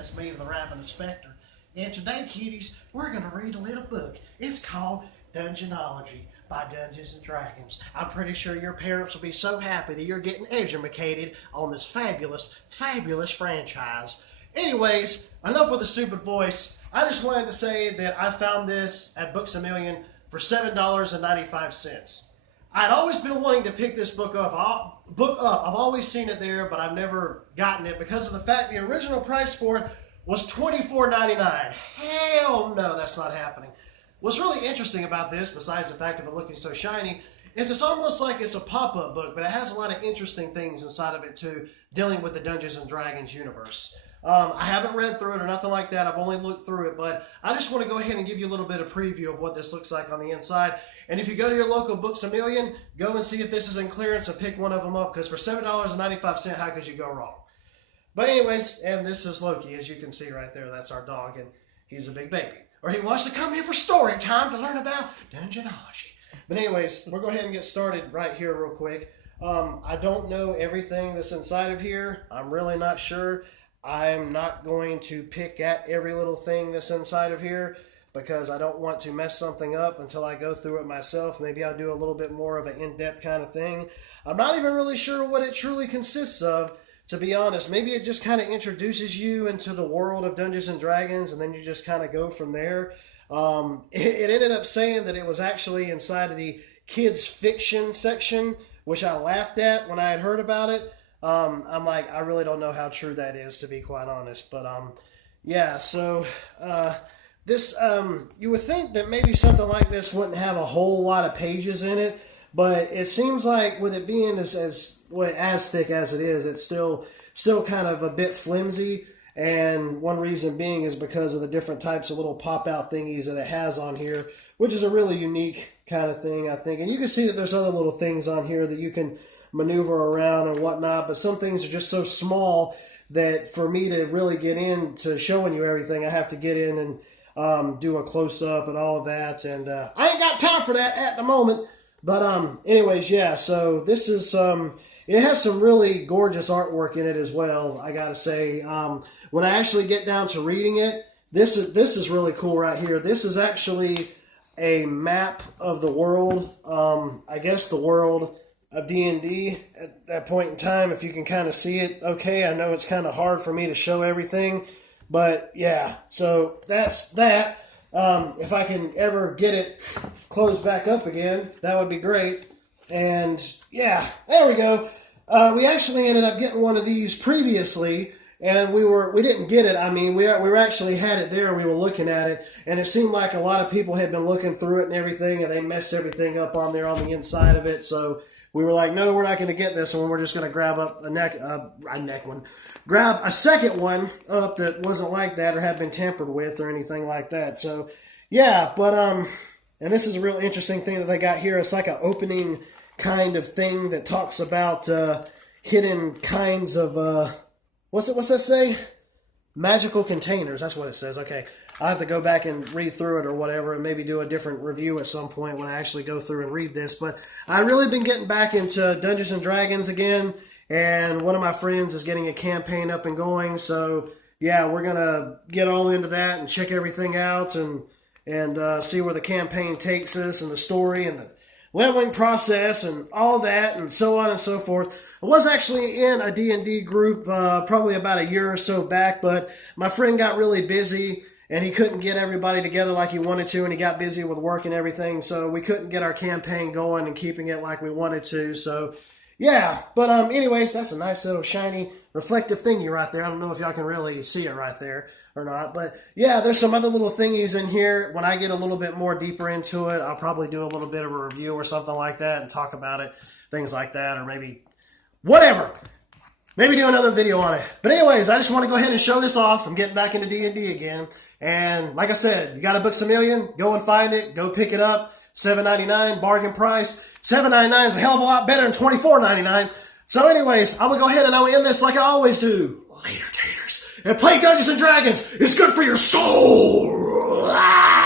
That's me, the Ravenous Spectre. And today, kiddies, we're going to read a little book. It's called Dungeonology by Dungeons and Dragons. I'm pretty sure your parents will be so happy that you're getting educated on this fabulous, fabulous franchise. Anyways, enough with the stupid voice. I just wanted to say that I found this at Books A Million for $7.95. I'd always been wanting to pick this book up. I've always seen it there, but I've never gotten it because of the fact the original price for it was $24.99. Hell no, that's not happening. What's really interesting about this, besides the fact of it looking so shiny, is it's almost like it's a pop-up book, but it has a lot of interesting things inside of it too, dealing with the Dungeons and Dragons universe. I haven't read through it or nothing like that. I've only looked through it, but I just want to go ahead and give you a little bit of preview of what this looks like on the inside. And if you go to your local Books A Million, go and see if this is in clearance and pick one of them up, because for $7.95, how could you go wrong? But anyways, and this is Loki, as you can see right there. That's our dog, and he's a big baby. Or he wants to come here for story time to learn about Dungeonology. But anyways, we'll go ahead and get started right here real quick. I don't know everything that's inside of here. I'm really not sure. I'm not going to pick at every little thing that's inside of here because I don't want to mess something up until I go through it myself. Maybe I'll do a little bit more of an in-depth kind of thing. I'm not even really sure what it truly consists of, to be honest. Maybe it just kind of introduces you into the world of Dungeons and Dragons, and then you just kind of go from there. It ended up saying that it was actually inside of the kids fiction section, which I laughed at when I had heard about it. I'm like, I really don't know how true that is, to be quite honest. But yeah, so this you would think that maybe something like this wouldn't have a whole lot of pages in it, but it seems like with it being as thick as it is, it's still kind of a bit flimsy. And one reason being is because of the different types of little pop-out thingies that it has on here, which is a really unique kind of thing, I think. And you can see that there's other little things on here that you can maneuver around and whatnot, but some things are just so small that for me to really get into showing you everything, I have to get in and do a close-up and all of that. And I ain't got time for that at the moment. But anyways, yeah, so this is... it has some really gorgeous artwork in it as well, I gotta say. When I actually get down to reading it, this is really cool right here. This is actually a map of the world, I guess the world of D&D at that point in time, if you can kind of see it. Okay, I know it's kind of hard for me to show everything, but yeah, so that's that. If I can ever get it closed back up again, that would be great. And yeah, there we go. We actually ended up getting one of these previously, and we didn't get it. I mean, we actually had it there. We were looking at it, and it seemed like a lot of people had been looking through it and everything, and they messed everything up on there on the inside of it. So we were like, no, we're not going to get this one. We're just going to grab up grab a second one up that wasn't like that or had been tampered with or anything like that. So yeah, but and this is a real interesting thing that they got here. It's like an opening kind of thing that talks about hidden kinds of what's that say? Magical containers. That's what it says. Okay, I'll have to go back and read through it or whatever and maybe do a different review at some point when I actually go through and read this. But I've really been getting back into Dungeons and Dragons again, and one of my friends is getting a campaign up and going. So yeah, we're going to get all into that and check everything out and see where the campaign takes us and the story and the leveling process and all that and so on and so forth. I was actually in a D&D group probably about a year or so back, but my friend got really busy and he couldn't get everybody together like he wanted to, and he got busy with work and everything, so we couldn't get our campaign going and keeping it like we wanted to. So yeah, but anyways, that's a nice little shiny reflective thingy right there. I don't know if y'all can really see it right there or not, but yeah, there's some other little thingies in here. When I get a little bit more deeper into it, I'll probably do a little bit of a review or something like that and talk about it, things like that, or maybe whatever. Maybe do another video on it. But anyways, I just want to go ahead and show this off. I'm getting back into D&D again. And like I said, you got a Books A Million, go and find it, go pick it up. $7.99, bargain price. $7.99 is a hell of a lot better than $24.99. So anyways, I will go ahead and I will end this like I always do. Later, taters. And play Dungeons and Dragons. It's good for your soul. Ah!